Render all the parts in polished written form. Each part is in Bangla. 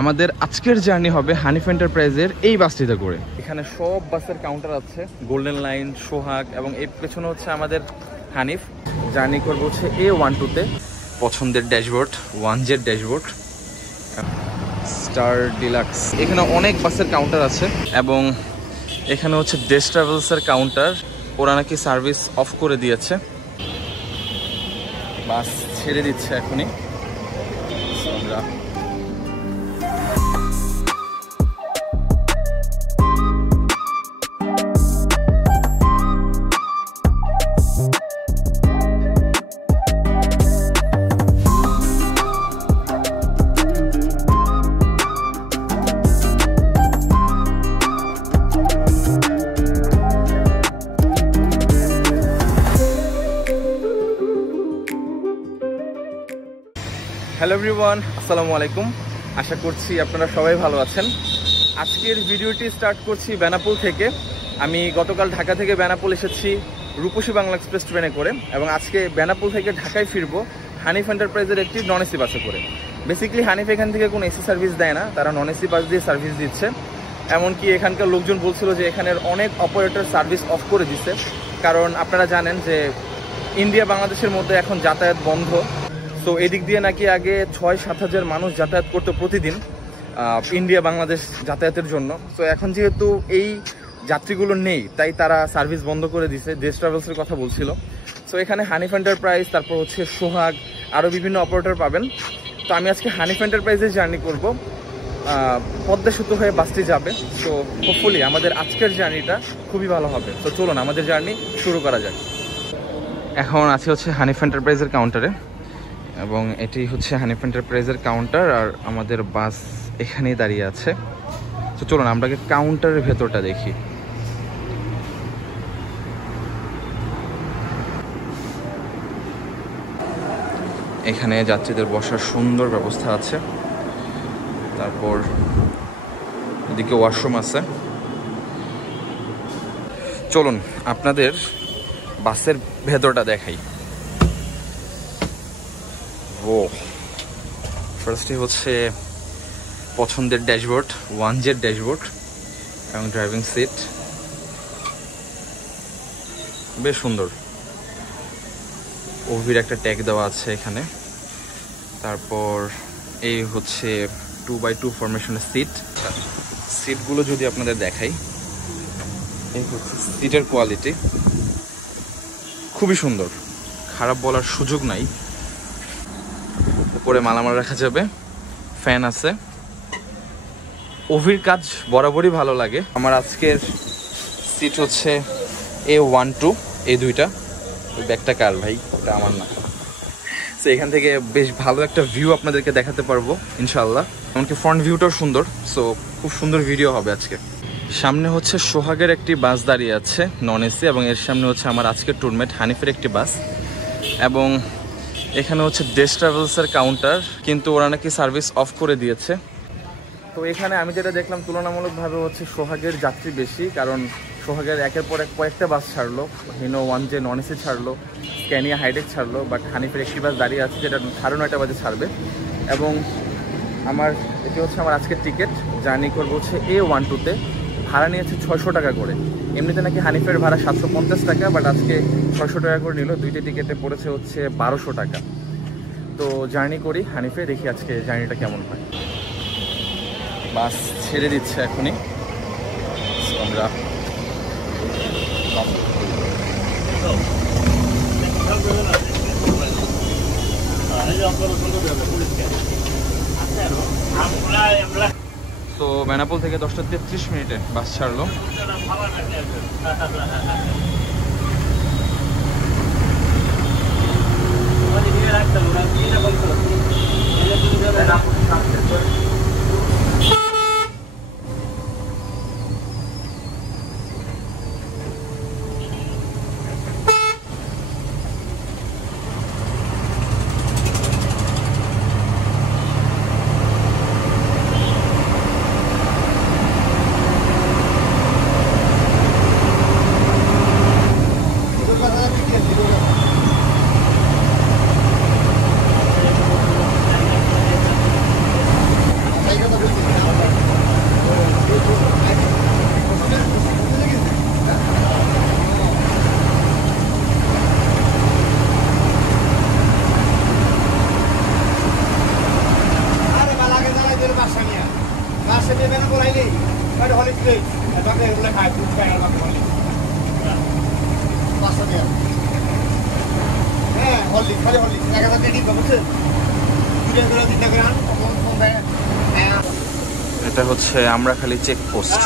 আমাদের আজকের জার্নি হবে হানিফ এন্টারপ্রাইজের এই বাসটিতে করে। এখানে সব বাসের কাউন্টার আছে, গোল্ডেন লাইন, সোহাগ এবং এই পেছনে হচ্ছে আমাদের হানিফ। জার্নি করবো হচ্ছে A12-তে। পছন্দের dashboard 1Z dashboard, star deluxe. এখানে অনেক বাসের কাউন্টার আছে এবং এখানে হচ্ছে দেশ ট্রাভেলসের কাউন্টার। ওরা নাকি সার্ভিস অফ করে দিয়েছে, বাস ছেড়ে দিচ্ছে এখনই। আমরা হ্যালো এভরিওয়ান, আসসালামু আলাইকুম। আশা করছি আপনারা সবাই ভালো আছেন। আজকের ভিডিওটি স্টার্ট করছি বেনাপোল থেকে। আমি গতকাল ঢাকা থেকে বেনাপোল এসেছি রূপসী বাংলা এক্সপ্রেস ট্রেনে করে এবং আজকে বেনাপোল থেকে ঢাকায় ফিরবো হানিফ এন্টারপ্রাইজের একটি নন এসি বাসে করে। বেসিক্যালি হানিফ এখান থেকে কোনো এসি সার্ভিস দেয় না, তারা নন এসি বাস দিয়ে সার্ভিস দিচ্ছে। এমনকি এখানকার লোকজন বলছিল যে এখানের অনেক অপারেটর সার্ভিস অফ করে দিচ্ছে, কারণ আপনারা জানেন যে ইন্ডিয়া বাংলাদেশের মধ্যে এখন যাতায়াত বন্ধ। তো এদিক দিয়ে নাকি আগে 6-7 হাজার মানুষ যাতায়াত করতো প্রতিদিন ইন্ডিয়া বাংলাদেশ যাতায়াতের জন্য। তো এখন যেহেতু এই যাত্রীগুলো নেই, তাই তারা সার্ভিস বন্ধ করে দিছে। দেশ ট্রাভেলসের কথা বলছিল। তো এখানে হানিফ এন্টারপ্রাইজ, তারপর হচ্ছে সোহাগ, আরও বিভিন্ন অপারেটর পাবেন। তো আমি আজকে হানিফ এন্টারপ্রাইজে জার্নি করব। পদ্মা সেতু হয়ে বাসটি যাবে। তো হোপফুলি আমাদের আজকের জার্নিটা খুবই ভালো হবে। তো চলুন আমাদের জার্নি শুরু করা যাক। এখন আছি হচ্ছে হানিফ এন্টারপ্রাইজের কাউন্টারে এবং এটি হচ্ছে হানিফ এন্টারপ্রাইজের কাউন্টার, আর আমাদের বাস এখানেই দাঁড়িয়ে আছে। তো চলুন আমরা কাউন্টারের ভেতরটা দেখি। এখানে যাত্রীদের বসার সুন্দর ব্যবস্থা আছে, তারপর এদিকে ওয়াশরুম আছে। চলুন আপনাদের বাসের ভেতরটা দেখাই। ও ফার্স্টে হচ্ছে পছন্দের ড্যাশবোর্ড 1Z ড্যাশবোর্ড এবং ড্রাইভিং সিট বেশ সুন্দর। ওভির একটা ট্যাগ দেওয়া আছে এখানে। তারপর এই হচ্ছে 2x2 ফরমেশনের সিটগুলো যদি আপনাদের দেখাই, এই হচ্ছে সিটের কোয়ালিটি খুবই সুন্দর, খারাপ বলার সুযোগ নাই। উপরে মালামাল রাখা যাবে, ফ্যান আছে। ওভির কাজ বরাবরই ভালো লাগে আমার। আজকের সিট হচ্ছে A12, এই দুইটা। ব্যাগটা কার ভাই? এটা আমার না। তো এখান থেকে বেশ ভালো একটা ভিউ আপনাদেরকে দেখাতে পারবো ইনশাল্লাহ। এমনকি ফ্রন্ট ভিউটাও সুন্দর। সো খুব সুন্দর ভিডিও হবে আজকে। সামনে হচ্ছে সোহাগের একটি বাস দাঁড়িয়ে আছে নন এসি, এবং এর সামনে হচ্ছে আমার আজকের ট্যুরমেট হানিফের একটি বাস। এবং এখানে হচ্ছে দেশ ট্রাভেলসের কাউন্টার, কিন্তু ওরা নাকি সার্ভিস অফ করে দিয়েছে। তো এখানে আমি যেটা দেখলাম তুলনামূলকভাবে হচ্ছে সোহাগের যাত্রী বেশি, কারণ সোহাগের একের পর এক কয়েকটা বাস ছাড়লো। হিনো 1Z নন এসি ছাড়লো, স্ক্যানিয়া হাইটেক ছাড়লো, বাট হানিফের একটি বাস দাঁড়িয়ে আছে যেটা 9:30 বাজে ছাড়বে। এবং এটি হচ্ছে আমার আজকের টিকিট। জার্নি করবো হচ্ছে A12-তে। ভাড়া নিয়েছে 600 টাকা করে। এমনিতে নাকি হানিফের ভাড়া 750 টাকা, বাট আজকে 600 টাকা করে নিল। দুইটা টিকিটে পড়েছে হচ্ছে 1200 টাকা। তো জার্নি করি হানিফে, দেখি আজকে জার্নিটা কেমন হয়। বাস ছেড়ে দিচ্ছে এখনই। আমরা তো বেনাপোল থেকে 10:33 বাস ছাড়লো। এটা হচ্ছে আমরাখালী চেকপোস্ট।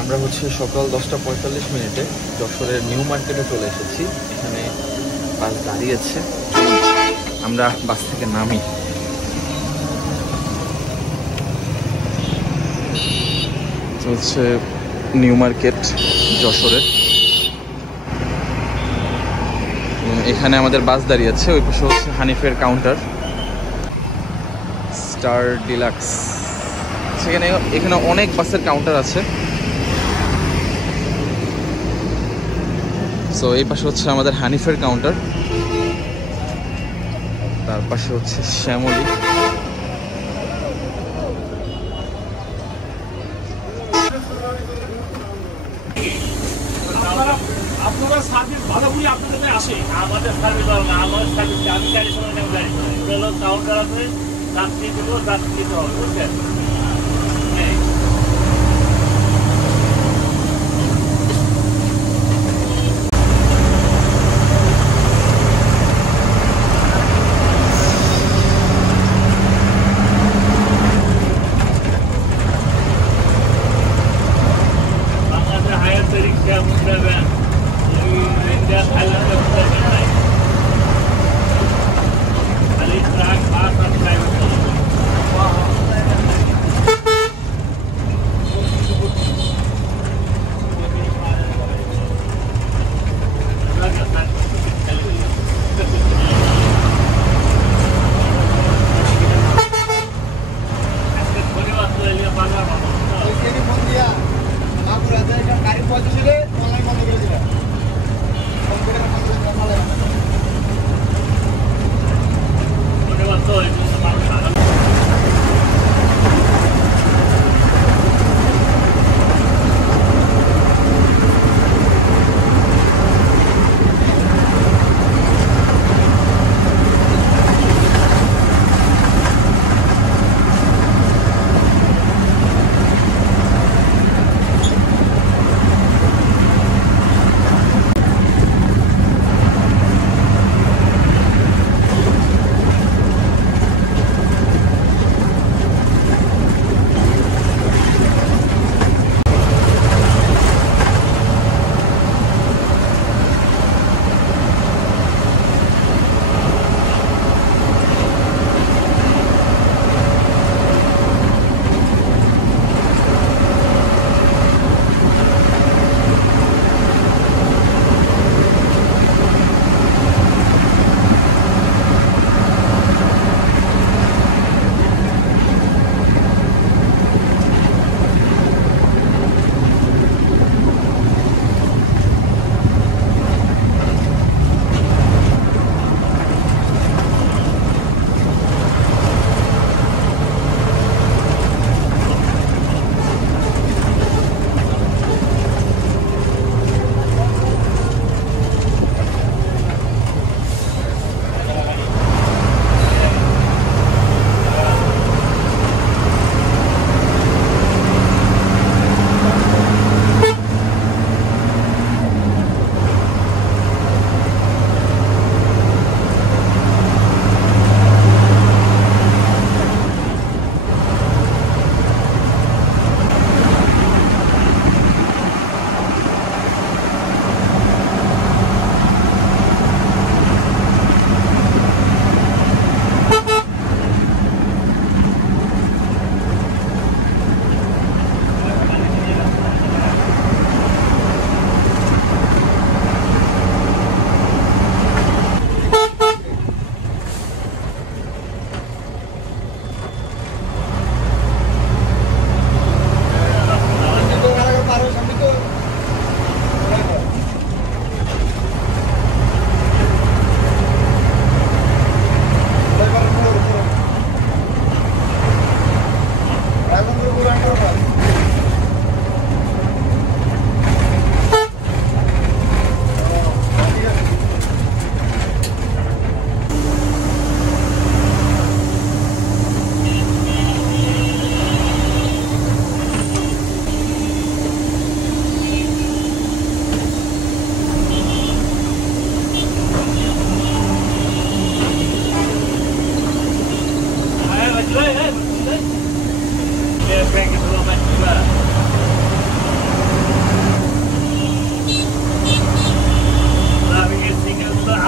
আমরা হচ্ছে সকাল 10:45 যশোরের নিউ মার্কেটে চলে এসেছি। এখানে বাস দাঁড়িয়েছে, আমরা বাস থেকে নামি। হচ্ছে নিউ মার্কেট যশোরের, এখানে আমাদের বাস দাঁড়িয়েছে। ওই পাশে হচ্ছে হানিফের কাউন্টার, স্টার ডিলাক্স। এখানে অনেক বাসের কাউন্টার আছে। সো এই পাশে হচ্ছে আমাদের হানিফের কাউন্টার, তার পাশে হচ্ছে শ্যামলী। আপনারা সার্ভিস ভালো করে আপনাদের আসে, আমাদের সার্ভিস ভালো না। আমার সার্ভিস আমি গাড়ি সময় নেব, গাড়ি কাউন্টার আছে, যাত্রী দেবো, যাত্রী দিতে হবে, বুঝলেন?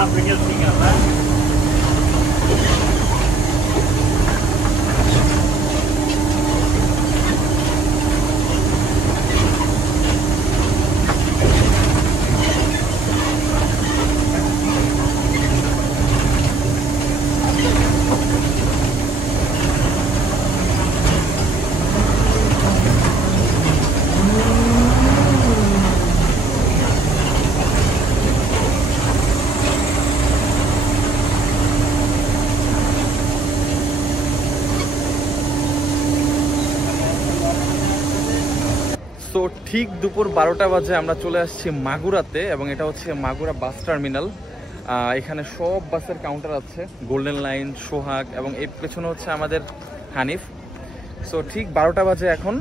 African singer, right? সো ঠিক দুপুর 12টা বাজে আমরা চলে আসছি মাগুরাতে, এবং এটা হচ্ছে মাগুরা বাস টার্মিনাল। এখানে সব বাসের কাউন্টার আছে, গোল্ডেন লাইন, সোহাগ, এবং এর পেছনে হচ্ছে আমাদের হানিফ। সো ঠিক 12টা বাজে এখন।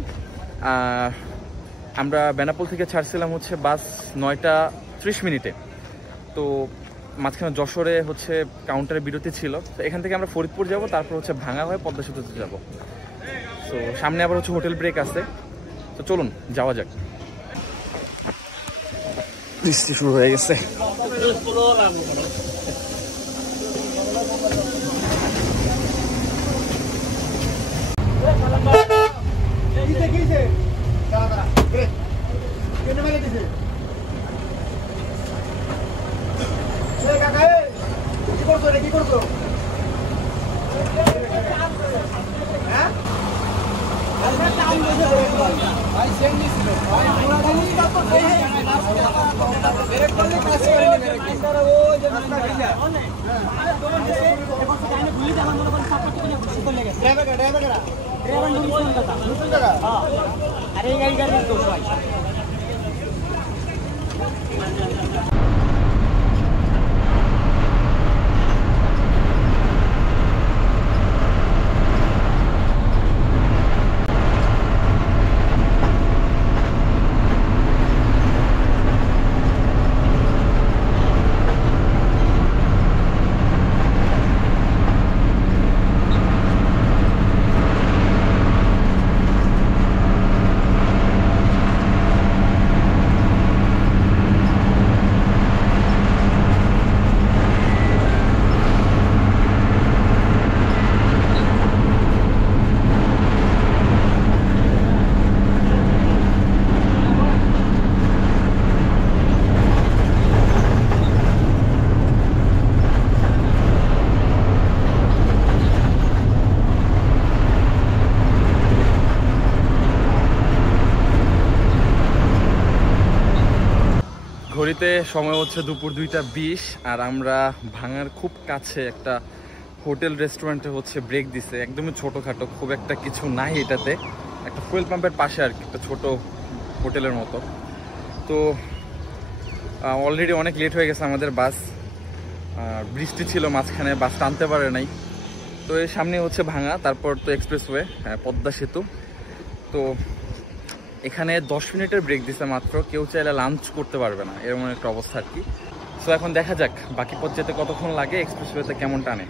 আমরা বেনাপোল থেকে ছাড়ছিলাম হচ্ছে বাস 9টা 30 মিনিটে। তো মাঝখানে যশোরে হচ্ছে কাউন্টারে বিরতি ছিল, তো এখান থেকে আমরা ফরিদপুর যাব, তারপর হচ্ছে ভাঙা হয়ে পদ্মা সেতুতে যাব। তো সামনে আবার হচ্ছে হোটেল ব্রেক আছে, তো চলুন যাওয়া যাক। বৃষ্টি শুরু হয়ে গেছে। কি করছো? ঘড়িতে সময় হচ্ছে দুপুর 2টা 20, আর আমরা ভাঙার খুব কাছে একটা হোটেল রেস্টুরেন্টে হচ্ছে ব্রেক দিছে। একদমই ছোটোখাটো, খুব একটা কিছু নাই এটাতে, একটা ফুয়েল পাম্পের পাশে আর কি, একটা ছোট হোটেলের মতো। তো অলরেডি অনেক লেট হয়ে গেছে আমাদের বাস, বৃষ্টি ছিল মাঝখানে, বাস টানতে পারে নাই। তো এর সামনে হচ্ছে ভাঙা, তারপর তো এক্সপ্রেসওয়ে, পদ্মা সেতু। তো এখানে 10 মিনিটের ব্রেক দিছে মাত্র, কেউ চাইলে লাঞ্চ করতে পারবে না, এরকম একটা অবস্থা আর কি। সো এখন দেখা যাক বাকি পথ যেতে কতক্ষণ লাগে, এক্সপ্রেসওয়েতে কেমন টানে।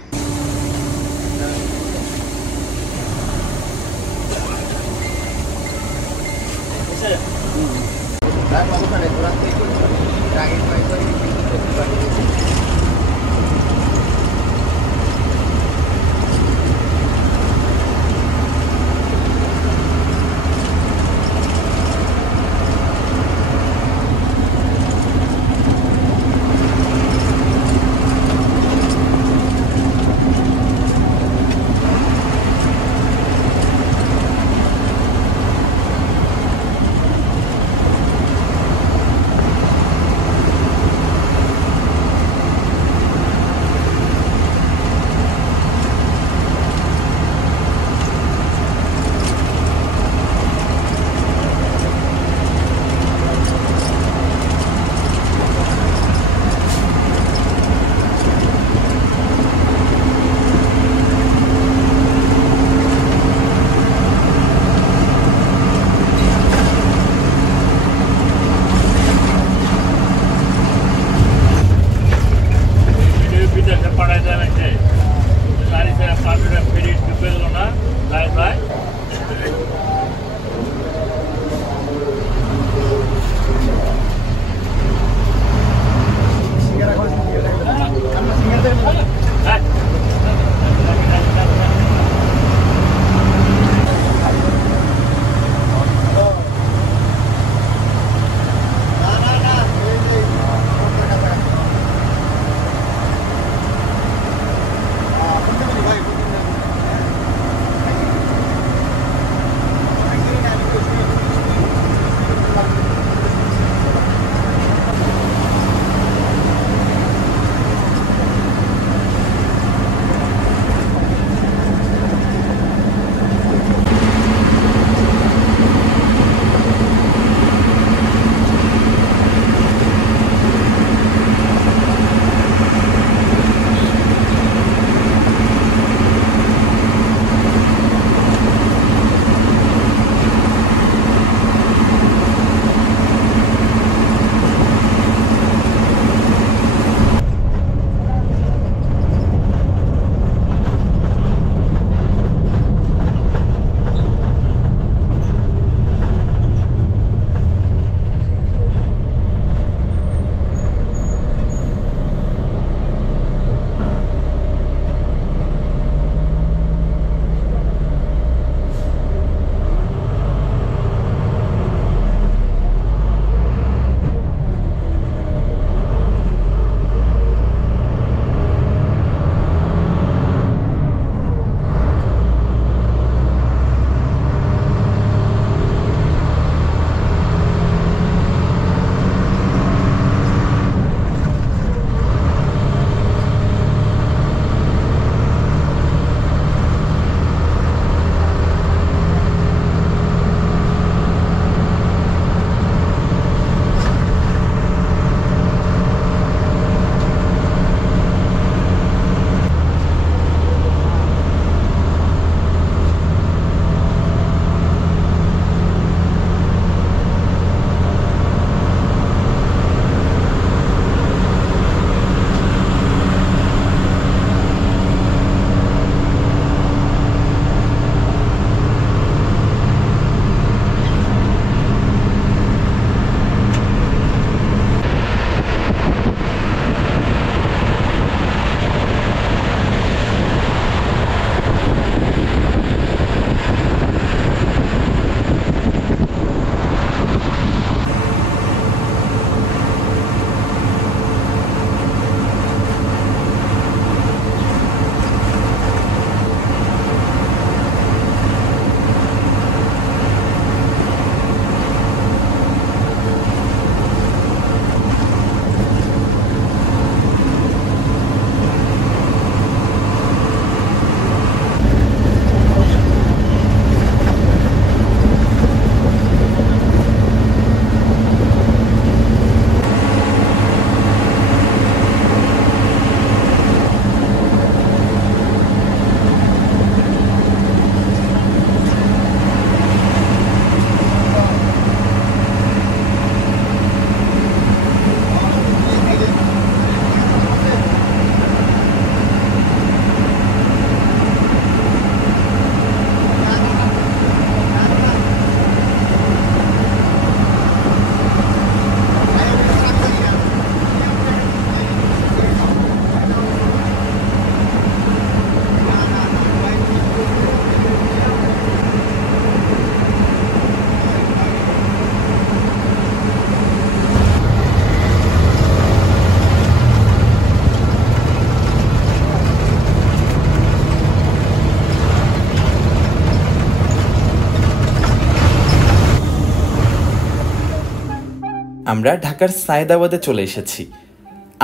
আমরা ঢাকার সায়েদাবাদে চলে এসেছি।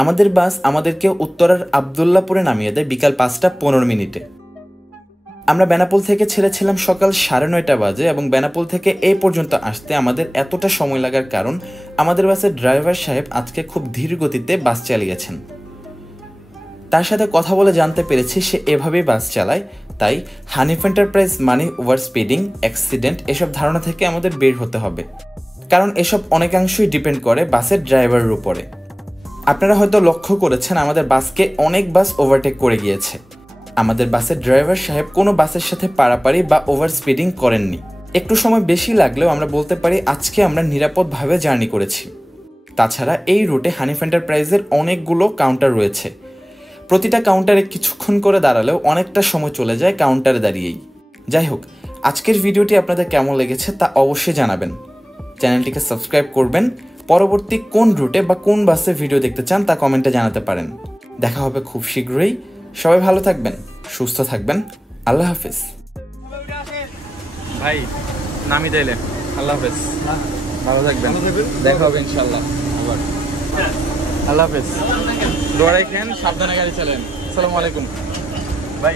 আমাদের বাস আমাদেরকে উত্তরার আবদুল্লাপুরে নামিয়ে দেয় বিকাল 5:15। আমরা বেনাপোল থেকে ছেড়েছিলাম সকাল 9:30 বাজে এবং বেনাপোল থেকে এই পর্যন্ত আসতে আমাদের এতটা সময় লাগার কারণ আমাদের বাসের ড্রাইভার সাহেব আজকে খুব ধীর গতিতে বাস চালিয়েছেন। তার সাথে কথা বলে জানতে পেরেছি সে এভাবেই বাস চালায়, তাই হানিফ এন্টারপ্রাইজ মানে ওভার স্পিডিং, অ্যাক্সিডেন্ট এসব ধারণা থেকে আমাদের বের হতে হবে, কারণ এসব অনেকাংশই ডিপেন্ড করে বাসের ড্রাইভারের উপরে। আপনারা হয়তো লক্ষ্য করেছেন আমাদের বাসকে অনেক বাস ওভারটেক করে গিয়েছে। আমাদের বাসের ড্রাইভার সাহেব কোনো বাসের সাথে পারাপারি বা ওভার স্পিডিং করেননি। একটু সময় বেশি লাগলেও আমরা বলতে পারি আজকে আমরা নিরাপদভাবে জার্নি করেছি। তাছাড়া এই রুটে হানিফ এন্টারপ্রাইজের অনেকগুলো কাউন্টার রয়েছে। প্রতিটা কাউন্টারে কিছুক্ষণ করে দাঁড়ালেও অনেকটা সময় চলে যায় কাউন্টারে দাঁড়িয়েই। যাই হোক, আজকের ভিডিওটি আপনাদের কেমন লেগেছে তা অবশ্যই জানাবেন। চ্যানেলটিকে সাবস্ক্রাইব করবেন। পরবর্তী কোন রুটে বা কোন বাসে ভিডিও দেখতে চান তা কমেন্টে জানাতে পারেন। দেখা হবে খুব শীঘ্রই। সবাই ভালো থাকবেন, সুস্থ থাকবেন। আল্লাহ হাফেজ। ভাই নামি দিলে আল্লাহ হাফেজ। ভালো থাকবেন, দেখা হবে ইনশাআল্লাহ আবার। আল্লাহ হাফেজ। দোয়া রাখেন, সাবধানে গাড়ি চালান। আসসালামু আলাইকুম ভাই।